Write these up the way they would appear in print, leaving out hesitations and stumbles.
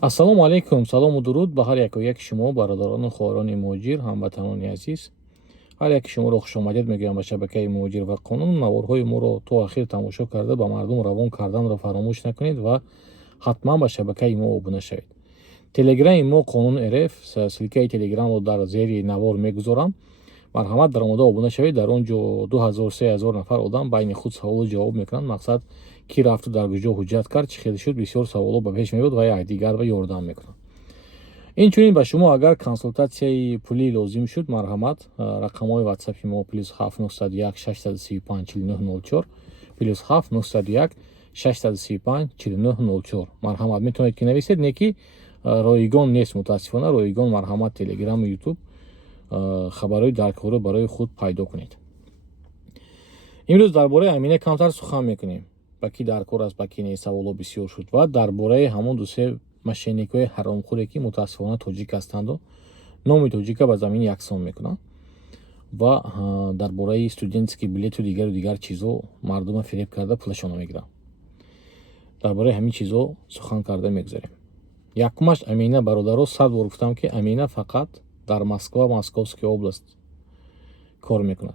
Ассалому алейкум, салому дуруд ба ҳар яку як шумо бародарону хоҳарони муҳоҷир, ҳамватанони азиз. ҳар яки шуморо хушомадед мегӯям ба шабакаи муҳоҷир ва қонун. Наворҳои моро то ахир тамошо карда ба мардум равон карданро фаромӯш накунед ва ҳатман ба шабакаи мо обуна шавед. Телеграми мо Қонун РФ, силкаи телеграмро дар зери навор мегузорам. Марҳамат дар омода обуна шавед. Дар он ҷо 2000-3000 нафар одам байни худ саволу ҷавоб мекунанд. Мақсад ки рафту дар куҷо ҳуҷҷат кард, чӣ хел шуд, бисёр саволо ба пеш меёд ва якдигарро ёрдам мекунанд. Инчунин ба шумо агар консултатсияи пулӣ лозим шуд, марҳамат, рақамҳои ватсапи мо +7 901 635 4904 +7 901 635 4904. Марҳамат, метавонед ки нависед, не ки ройгон нест, мутаассифона ройгон. Марҳамат, телеграму ютуб хабарҳои даркориро барои худ пайдо кунед. имрӯз дар бораи Амина камтар сухан мекунем. Ба ки даркор аст, ба ки не, саволо бисёр шуд ва дар бораи ҳамон дусе мошенникои ҳаромхӯре ки мутаассифона тоҷик ҳастанду номи тоҷика ба замини яксон мекунанд ва дар бораи студентский билету дигар чизо мардума фиреб карда пулашонро мегиранд. Дар бораи ҳамин чизо сухан карда мегузарем. Якумаш, Амина бародаро, 100 бор гуфтам ки Амина фақат дар Москва, Московская област кор мекунад.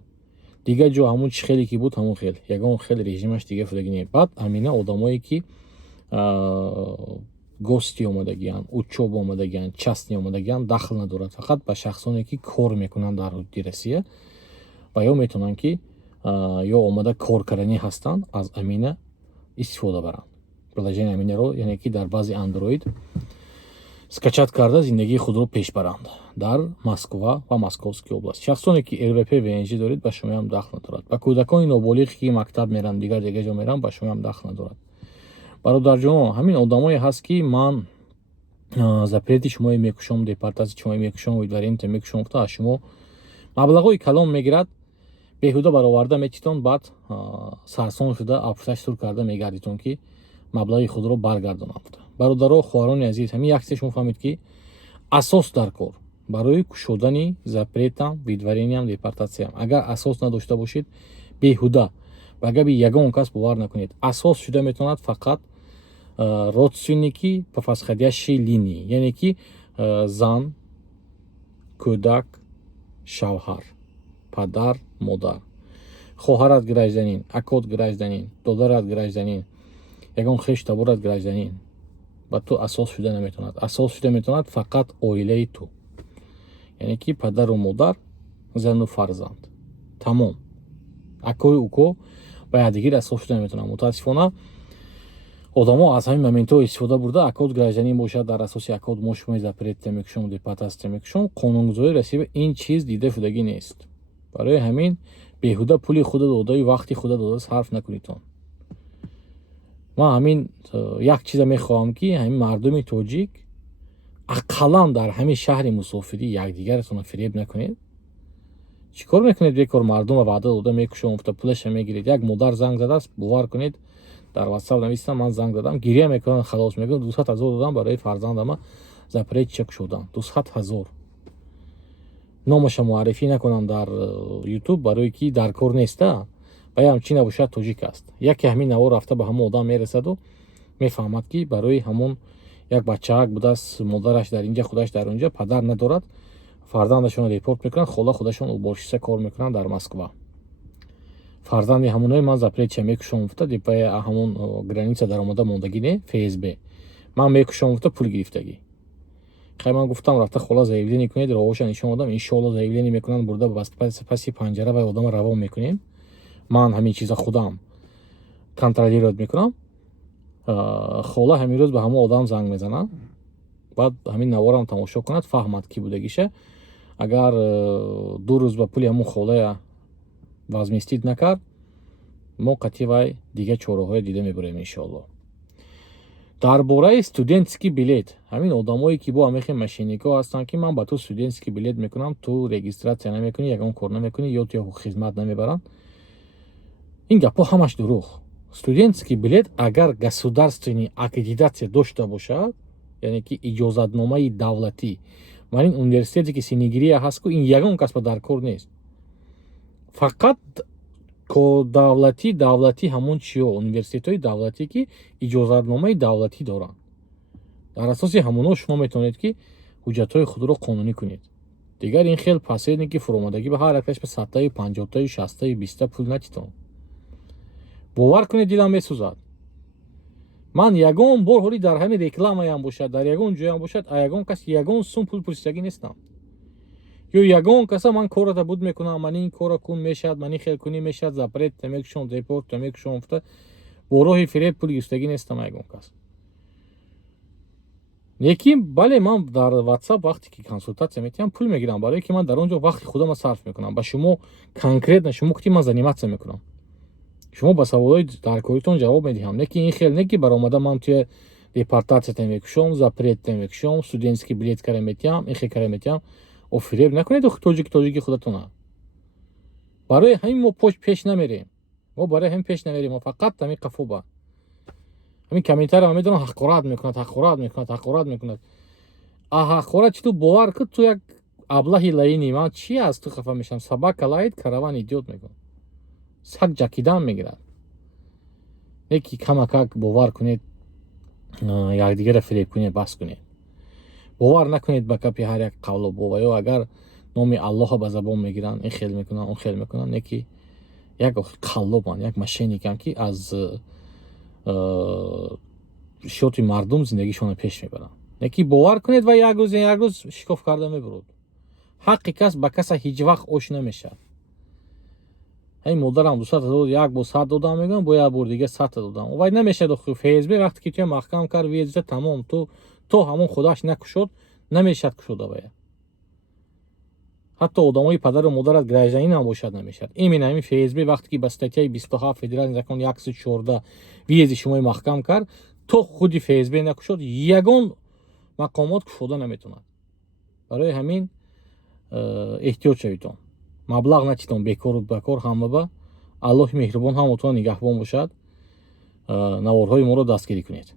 Дигар ҷо ҳамун чӣ хеле ки буд, ҳамун хел. Ягон хел режимаш дига фудагӣ не. Баъд Амина одамое ки гости омадагиянд, учёб омадагиянд, частни омадагиянд дахл надорад. Фақат ба шахсоне ки кор мекунанд дар ҳудуди Россия ва ё метавонанд ки ё омада кор карданӣ ҳастанд, аз Амина истифода баранд. Приложение Аминаро, яъне ки дар баъзи Android скачат карда зиндагии худро пеш баранд дар Москва ва Московская област. Шахсоне ки РВП ВНЖ доред, ба шумоям дахл надорад. Ба кӯдакони ноболиғ ки мактаб меранд, дигар ҷо меранд, ба шумоям дахл надорад. Бародарҷонон, ҳамин одамое ҳаст ки ман запрети шумои мекушам, депортатсияи шумои мекушам, уидваренте мекушам, гуфта аз шумо маблағҳои калон мегирад, беҳуда бароварда мечитон, баъд сарсон шуда афташ сур карда мегардитон ки маблағи худро баргардонам. Бародаро, хоҳарони азиз, ҳамин як чиз шумо фаҳмед ки асос дар кор барои кушодани запретам, видварениям, депортатсиям. Агар асос надошта бошед, беҳуда ба габи ягон кас бовар накунед. Асос шуда метавонад фақат родственники по восходящей линии, яъне ки зан, кӯдак, шавҳар, падар, модар, хоҳарат гражданин, акот гражданин, додарат гражданин, ягон хеш таборат гражданин ба ту асос шуда наметавонад. Асос шуда метавонад фақат оилаи ту, яъне ки падару модар, зану фарзанд. Тамом. акои уко ба якдигир асос шуда наметавонад. Мутаассифона одамо аз ҳамин моментҳо истифода бурда, акод гражданин бошад, дар асоси акод мо шумои запретия мекушам, депортатсия мекушам. Қонунгузории Россия ин чиз дида шудагӣ нест. Барои ҳамин беҳуда пули худа додаи вақти худа дода сарф накунитон. ман ҳамин як чиза мехоҳам ки ҳамин мардуми тоҷик ақаллан дар ҳамин шаҳри мусофирӣ якдигаратонро фиреб накунед. чӣ кор мекунед? Бекор мардума ваъда дода мекушам, гуфта пулаша мегиред. Як модар занг задааст, бовар кунед, дар WhatsApp нависам, ман занг дадам, гирия мекунанд, халос мегӯянд 200 000 додам барои фарзандама запретча кушодам. 200 000. номаша муаррифӣ накунам дар YouTube, барои ки дар кор неста. Баям чӣ набошад тоҷик аст. Яке ҳамин навор рафта ба ҳамон одам мерасаду мефаҳмад ки барои ҳамон як бачаак будааст, модараш дар инҷа, худаш дар онҷа, падар надорад, фарзандашонро репорт мекунанд, хола худашон уборщица кор мекунанд дар Москва. фарзанди ҳамонои ман запретча мекушам, гуфта депои ҳамон граница дар омада мондагӣ не, ФСБ. Ман мекушам, гуфта пул гирифтагӣ. хай ман гуфтам рафта хола заявление кунед, роҳоша нишон додам, иншоалло заявление мекунанд, бурда паси панҷара ва одама равон мекунем. ман ҳамин чиза худам контролировать мекунам. хола ҳамин рӯз ба ҳамон одам занг мезанад, баъд ҳамин наворам тамошо кунад, фаҳмад ки будагиша. Агар 2 рӯз ба пули ҳамон холая возместид накард, мо қатъи вай дига чораҳое дида мебарем иншоалло. дар бораи студентский билет, ҳамин одамое ки бо ҳамин мошенникҳо ҳастанд ки ман ба ту студентский билет мекунам, ту регистратсия намекунӣ, ягон кор намекунӣ, ё ту хизмат намебаранд. ин гапҳо ҳамаш дурӯғ. Студентский билет агар государственный аккредитация дошта бошад, яъне ки иҷозатномаи давлатӣ, ман ин университете ки Синигирия ҳаст ку ин ягон кас ба даркор нест. Фақат давлатӣ ҳамон чиё университетҳои давлатӣ ки иҷозатномаи давлатӣ доранд. дар асоси ҳамоно шумо метавонед ки ҳуҷҷатҳои худро қонунӣ кунед. Дигар ин хел посредник ки фуромадагӣ ба ҳар якаш ба 100-таи 50-таи 60-таи 20-та пул натитон. бовар кунед, дилам месӯзад. ман ягон бор ҳоли дар ҳамин рекламаям бошад, дар ягон ҷоям бошад, а ягон кас ягон сум пул пурсидагӣ нестам. ё ягон каса ман кората буд мекунам, ман ин кора кун мешад, ман ин хел кунӣ мешад, запрет мекушон, депорт мекушон, бо роҳи фиреб пули гирифтагӣ нестам ягон кас. лекин бале ман дар WhatsApp вақте ки консултатсия метиҳам пул мегирам, барое ки ман дар он ҷо вақти худама сарф мекунам. ба шумо конкретно шумо гуфтед ман заниматсия мекунам. шумо ба саволҳои даркоритон ҷавоб медиҳам. Лекин ин хел не ки баромада ман туя депортатсията мекушом, запретта мекушом, студентский билет кара метиҳам, ин хел кара метиҳам. фиреб накунед тоҷики худатона. барои ҳамин мо пеш намерем. мо барои ҳамин пеш наверем. мо фақат ҳамин қафоба. ҳамин комментария ҳам медонам ҳақорат мекунад. ҳақорат чи ту бовар ки ту як аблаҳи лаини ман чи аст ту хафа мешам. Собака лаит, караван идиот мегӯ. саг ҷакидан мегирад. не ки камакак бовар кунед, якдигара фиреб кунед, бас кунед. бовар накунед ба капи ҳар як қавлобо ва ё агар номи Аллоҳа ба забон мегиранд, ин хел мекунанд, он хел мекунанд. не ки як қаллобанд, як мошенниканд ки аз шоти мардум зиндагишонро пеш мебаранд. не ки бовар кунед ва як рӯз шикоф карда мебурад. ҳаққи кас ба каса ҳеҷ вақт ош намешавад. ҳамин модарам 200,000 як бор 100 додам мегӯям, бо як бор дига 100 додам. вай намешад ФСБ вақте ки ту маҳкам кар виза тамом то ҳамон худаш накушод, намешад кушода вая. ҳатто одамои падару модарат гражданинам бошад намешад. именно ҳамин ФСБ вақте ки ба статьяи 27 федеральный закон 114 визи шумои маҳкам кард, то худи ФСБ накушод, ягон мақомот кушода наметавонад. барои ҳамин эҳтиёт шавитон. маблағ натитон бекору бакор ҳама ба. аллоҳи меҳрубон ҳамотон нигаҳбон бошад. наворҳои моро дастгирӣ кунед.